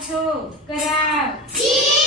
છો કરાવ